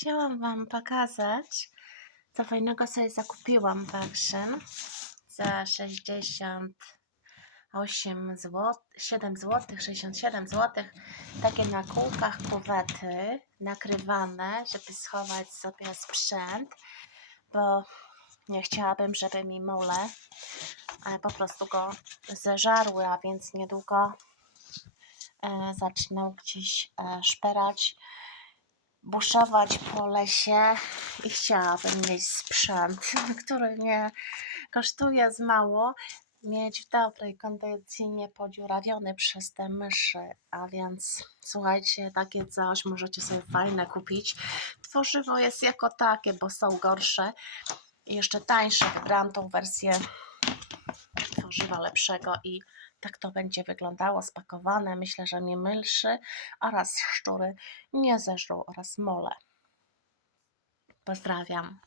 Chciałam Wam pokazać, co fajnego sobie zakupiłam w Action za 68 zł, 7 zł, 67 zł. Takie na kółkach kuwety nakrywane, żeby schować sobie sprzęt, bo nie chciałabym, żeby mi mole po prostu go zeżarły, a więc niedługo zaczną gdzieś szperać, buszować po lesie i chciałabym mieć sprzęt, który nie kosztuje za mało, mieć w dobrej kondycji, nie podziurawiony przez te myszy, a więc słuchajcie, takie coś możecie sobie fajne kupić. Tworzywo jest jako takie, bo są gorsze i jeszcze tańsze. Wybrałam tą wersję tworzywa lepszego i tak to będzie wyglądało spakowane. Myślę, że mnie myszy oraz szczury nie zeżrą oraz mole. Pozdrawiam.